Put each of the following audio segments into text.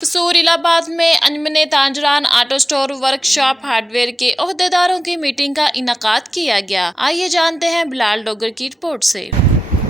कसूर इलाहाबाद में अंजुमन ताजरान auto store workshop hardware के ओहदेदारों की मीटिंग का इनेकाद किया गया। आइए जानते हैं बिलाल डोगर की रिपोर्ट से।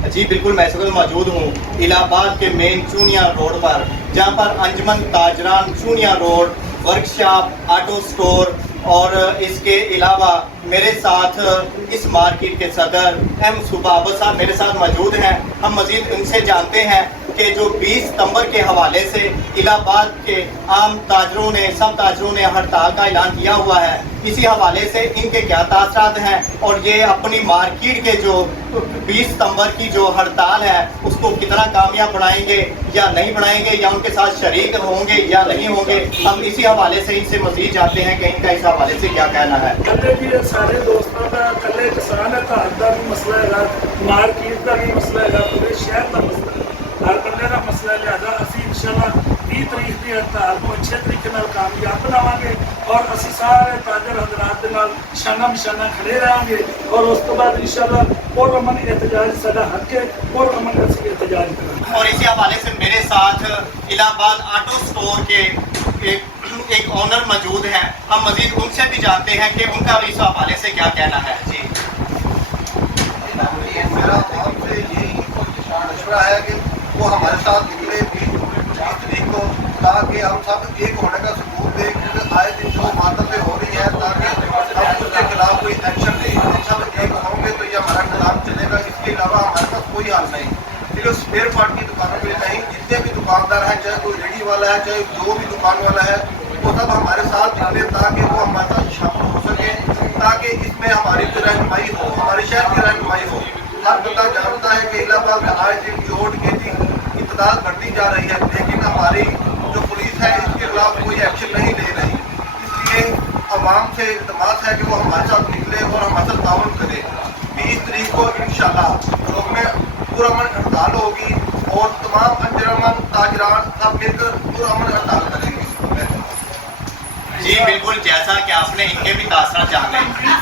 जी बिल्कुल, मैं इस वक्त मौजूद हूँ इलाहाबाद के मेन चूनिया रोड पर, जहाँ पर Anjuman Tajiran Chunian road workshop auto store और इसके अलावा मेरे साथ इस मार्केट के सदर एम सुबाब साहब मेरे साथ मौजूद हैं। हम मज़ीद इनसे जानते हैं कि जो 20 सितंबर के हवाले से इलाहाबाद के आम ताजरों ने सब ताजरों ने हड़ताल का ऐलान किया हुआ है, इसी हवाले से इनके क्या तासरात हैं और ये अपनी मार्केट के जो 20 सितंबर की जो हड़ताल है उसको कितना कामयाब बनाएंगे या नहीं बनाएंगे, या उनके साथ शरीक होंगे या नहीं होंगे। हम इसी हवाले से इनसे मज़ीद जानते हैं कि इनका इस हवाले से क्या कहना है। सारे दोस्तों का कल किसान है, घर का भी मसला है, मार्केट का भी मसला है, पूरे शहर का मसला है, हर बंदे का मसला है। लिहाजा असी इंशाअल्लाह 20 तरीक की हड़ताल को अच्छे तरीके कामयाब बनावांगे और असी सारे ताजर हजरात के नाल शाना बिशाना खड़े रहेंगे और उस तो बाद इंशाअल्लाह पुरअमन एहतजाज साडा हक है, पुरअमन असी एहतजाज करेंगे। और इसी हवाले से मेरे साथ इलाहाबाद ऑटो स्टोर के एक ऑनर मौजूद हैं। हम मजीद उनसे भी जानते हैं कि उनका भी इस हवाले से क्या कहना है। जी मेरा आपसे यही मशवरा है कि वो हमारे साथ निकले 20 तरीक को, ताकि हम सब एक होने का सबूत दें, क्योंकि आए दिन जो मातमें हो रही है, ताकि हम उसके खिलाफ कोई एक्शन लें। हम सब एक होंगे तो ये हमारा निज़ाम चलेगा। इसके अलावा हमारे पास कोई हाल नहीं। सिर्फ स्पेयर पार्ट की दुकानों में नहीं, जितने भी दुकानदार हैं, चाहे कोई रेडी वाला है, चाहे जो भी दुकान वाला है, वो सब हमारे साथ निकले ताकि वो हमारे साथ शामिल हो सके, ताकि इसमें हमारी भी रहनुमाई हो, हमारे शहर की रहनुमाई हो। हर बंदा जानता है कि इलाहाबाद में आए दिन चोट के इंतजार बढ़ती जा रही है, लेकिन हमारी जो पुलिस है इसके खिलाफ कोई एक्शन नहीं ले रही। इसलिए आवाम से इल्तमास है कि वो हमारे साथ निकले और हमारे साथ ताउन करे। 20 तरीक को इंशाअल्लाह लोग में पुरअमन हड़ताल होगी और तमाम अंजुमन ताजरान सब मिलकर पुरअमन हड़ताल करेंगे। जी बिल्कुल, जैसा कि आपने इनके भी तासरा जाने,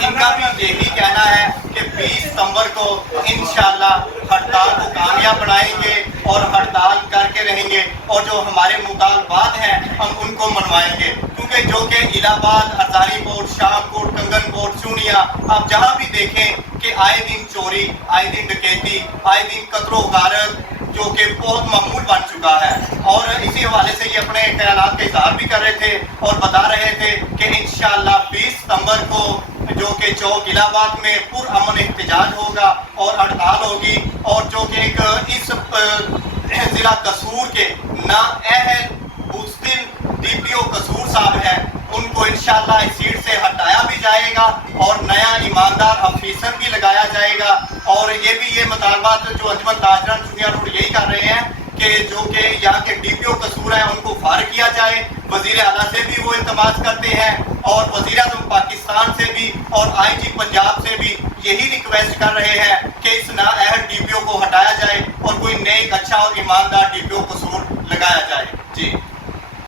इनका भी यही कहना है कि 20 सितंबर को इंशाअल्लाह हड़ताल को कामयाब बनाएंगे और हड़ताल करके रहेंगे और जो हमारे मुतालबात हैं हम उनको मनवाएंगे, क्योंकि जो कि इलाहाबाद, हरदानी कोट, शाहकोट, कंगन कोट, चूनिया, आप जहाँ भी देखें कि आए दिन चोरी, आए दिन डकैती, आए दिन कत्लो गारत जो कि बहुत मामूल बन चुका है। और इसी हवाले से ये अपने ख्यालात का इजहार भी कर रहे थे और बता रहे थे कि इंशाअल्लाह 20 सितंबर को जो कि चौक इलाहाबाद में पुरअमन एहतजाज होगा और हड़ताल होगी, और जो कि एक इस ज़िला कसूर के नाअहल बुज़दिल DPO कसूर साहब हैं, उनको इंशाअल्लाह इस सीट से हटाया भी जाएगा और नया ईमानदार अफीसर भी लगाया जाएगा। और ये मुतालबात जो अंजुमन ताजरान चूनिया रोड यही कर रहे हैं कि जो कि यहाँ के DPO कसूर हैं उनको फारिग किया जाए। वज़ीर आला से भी वो इल्तमास करते हैं और वज़ीर आज़म पाकिस्तान से भी और IG पंजाब से भी यही रिक्वेस्ट कर रहे हैं कि इस नाअहल DPO को हटाया जाए और कोई नए अच्छा और ईमानदार DPO कसूर लगाया जाए।